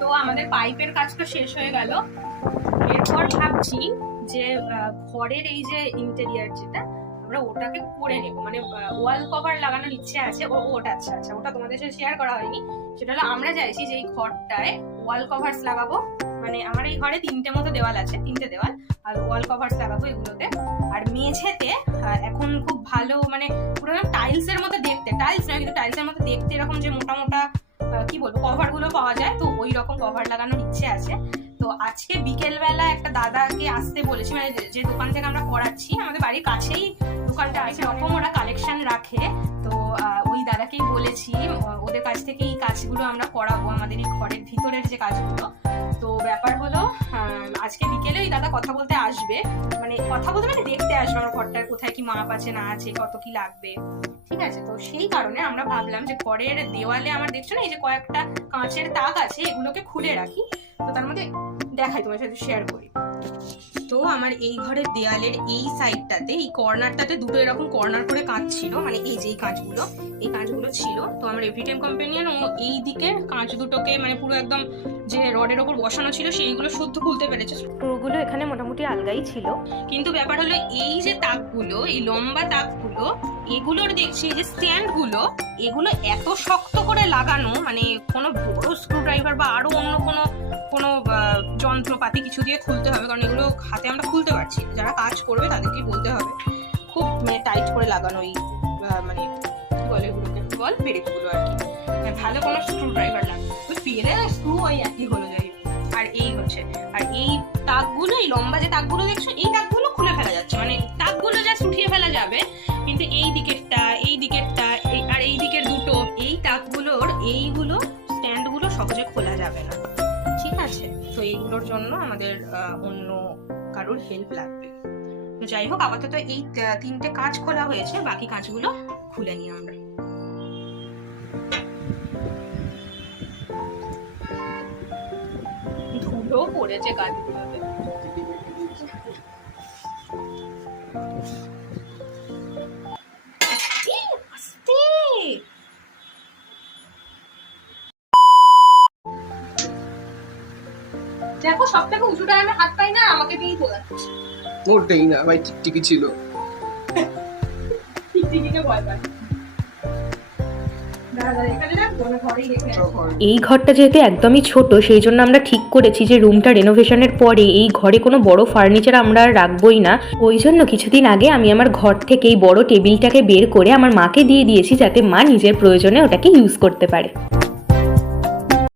তো আমাদের পাইপের কাজটা শেষ হয়ে গেল। এরপর ভাবছি যে ঘরের এই যে ইন্টেরিয়ার যেটা আমরা ওটাকে করে নেব, মানে ওয়াল কভার লাগানোর ইচ্ছে আছে। ওটা আচ্ছা ওটা তোমাদের সাথে শেয়ার করা হয়নি। সেটা হলো আমরা চাইছি যে এই ঘরটায় ওয়াল কভারস লাগাবো। মানে আমার এই ঘরে 3টে মতো দেওয়াল আছে, 3টে দেওয়াল, আর ওয়াল কভারস লাগাবো এগুলোতে। আর মেঝেতে এখন খুব ভালো মানে পুরো টাইলসের মতো দেখতে, টাইলস নয় কিন্তু টাইলসের মতো দেখতে এরকম যে মোটা মোটা কি বলবো কভার গুলো পাওয়া যায়, তো ওই রকম কভার লাগানোর ইচ্ছে আছে। তো আজকে বিকেল বেলা একটা দাদাকে আসতে বলেছি, মানে যে দোকান থেকে আমরা করাচ্ছি, আমাদের বাড়ির কাছেই দোকানটা আছে, এরকম ওরা কালেকশন রাখে। তো ওই দাদাকেই বলেছি ওদের কাছ থেকে এই কাজগুলো আমরা করাবো, আমাদের এই ঘরের ভিতরের যে কাজগুলো। তো ব্যাপার হলো আজকে বিকেলে ওই দাদা কথা বলতে আসবে, মানে দেখতে আসবে আমার ঘরটার কোথায় কি মাপ আছে না আছে, কত কি লাগবে, ঠিক আছে। তো সেই কারণে আমরা ভাবলাম যে ঘরের দেওয়ালে আমার দেখছো না এই যে কয়েকটা কাঁচের তাক আছে, এগুলোকে খুলে রাখি। তো তার মধ্যে দেখাই তোমার সাথে শেয়ার করি। তো আমার এই ঘরের দেয়ালের এই সাইডটাতে, এই কর্নারটাতে দুটো এরকম কর্নার করে কাঁচ ছিল, মানে এই যে এই কাঁচগুলো ছিল। তো আমার এভরিটাইম কম্পেনিয়ন ও এই দিকের কাঁচ দুটোকে মানে পুরো একদম যে রডের ওপর বসানো ছিল সেইগুলো শুদ্ধ খুলতে পেরেছে। ওগুলো এখানে মোটামুটি আলগাই ছিল, কিন্তু ব্যাপার হলো এই যে তাকগুলো, এই লম্বা তাকগুলো, এগুলোর দেখছি যে স্ট্যান্ডগুলো, এগুলো এত শক্ত করে লাগানো, মানে কোনো বড় স্ক্রুড্রাইভার বা আরো অন্য কোনো যন্ত্রপাতি কিছু দিয়ে খুলতে হবে, কারণ এগুলো হাতে আমরা খুলতে পারছি। যারা কাজ করবে তাদেরকে বলতে হবে খুব টাইট করে লাগানো এই মানে কি বলে এগুলোকে, বল পেরেকগুলো আর কি, ভালো কোনো স্ক্রুড্রাইভার লাগবে। তো পেরে স্ক্রু ওই একই হলো যাই। আর এই হচ্ছে, আর এই তাকগুলো, এই লম্বা যে তাকগুলো দেখছো, এই তাকগুলো খুলে ফেলা যাচ্ছে, মানে তাকগুলো জাস্ট উঠিয়ে ফেলা যাবে, কিন্তু এই দিকেরটা আর এই দিকের দুটো এই তাকগুলোর এইগুলো স্ট্যান্ডগুলো সহজে খোলা যাবে না, ঠিক আছে। তো এইগুলোর জন্য আমাদের অন্য কারোর হেল্প লাগবে। তো যাই হোক, আপাতত এই 3টে কাঁচ খোলা হয়েছে, বাকি কাঁচগুলো খুলে নিই আমরা। ধুলো পড়েছে কাঁচগুলোতে। দেখো সব থেকে উঁচুটা আমি হাত পাই না, আমাকে দিয়েই তোলাচ্ছি। ওটাই না ভাই, টিকটিকি ছিল, টিকটিকিকে ভয় পাই। এই ঘরটা যেহেতু একদমই ছোট, সেই জন্য আমরা ঠিক করেছি যে রুমটা রেনোভেশনের পরে এই ঘরে কোনো বড় ফার্নিচার আমরা আর রাখবোই না। ওই জন্য কিছুদিন আগে আমি আমার ঘর থেকে এই বড় টেবিলটাকে বের করে আমার মাকে দিয়ে দিয়েছি, যাতে মা নিজের প্রয়োজনে ওটাকে ইউজ করতে পারে।